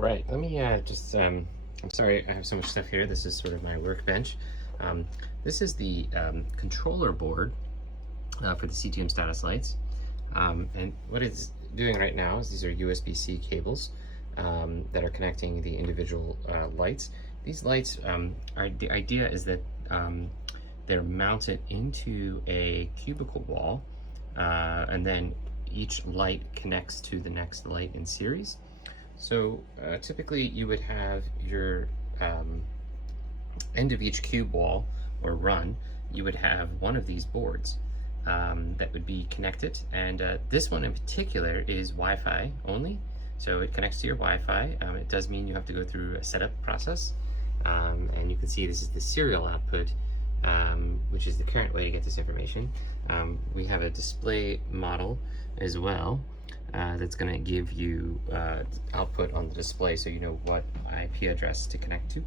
right, let me I'm sorry I have so much stuff here. This is sort of my workbench. This is the controller board for the CTM status lights. And what it's doing right now is these are USB-C cables that are connecting the individual lights. These lights, the idea is that they're mounted into a cubicle wall, and then each light connects to the next light in series. So typically you would have your end of each cube wall or run, you would have one of these boards that would be connected, and this one in particular is Wi-Fi only, so it connects to your Wi-Fi. It does mean you have to go through a setup process, and you can see this is the serial output, which is the current way to get this information. We have a display model as well that's going to give you output on the display, so you know what IP address to connect to.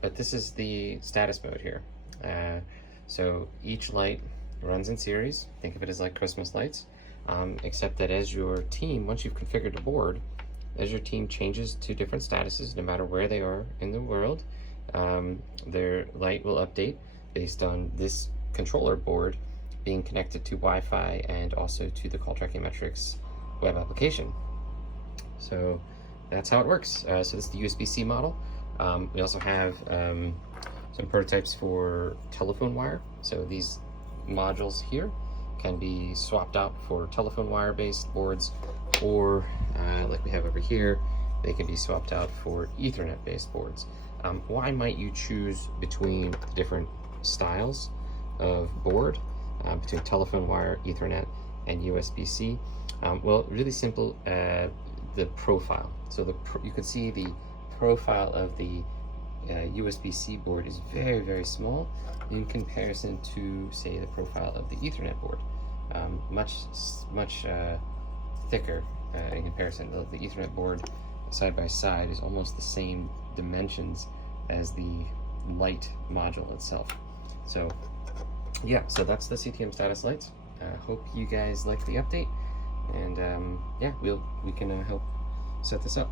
But this is the status mode here. So each light runs in series. Think of it as like Christmas lights, except that as your team, once you've configured the board, as your team changes to different statuses, no matter where they are in the world, their light will update based on this controller board being connected to Wi-Fi and also to the call tracking metrics web application. So that's how it works. So this is the USB-C model. We also have some prototypes for telephone wire. So these modules here can be swapped out for telephone wire based boards, or like we have over here, they can be swapped out for Ethernet based boards. Why might you choose between different styles of board, between telephone wire, Ethernet, and USB-C? Well, really simple, the profile. So you can see the profile of the USB-C board is very, very small in comparison to, say, the profile of the Ethernet board. Much thicker in comparison. The Ethernet board side by side is almost the same dimensions as the light module itself. So yeah, so that's the CTM status lights. Hope you guys like the update, and yeah, we can help set this up.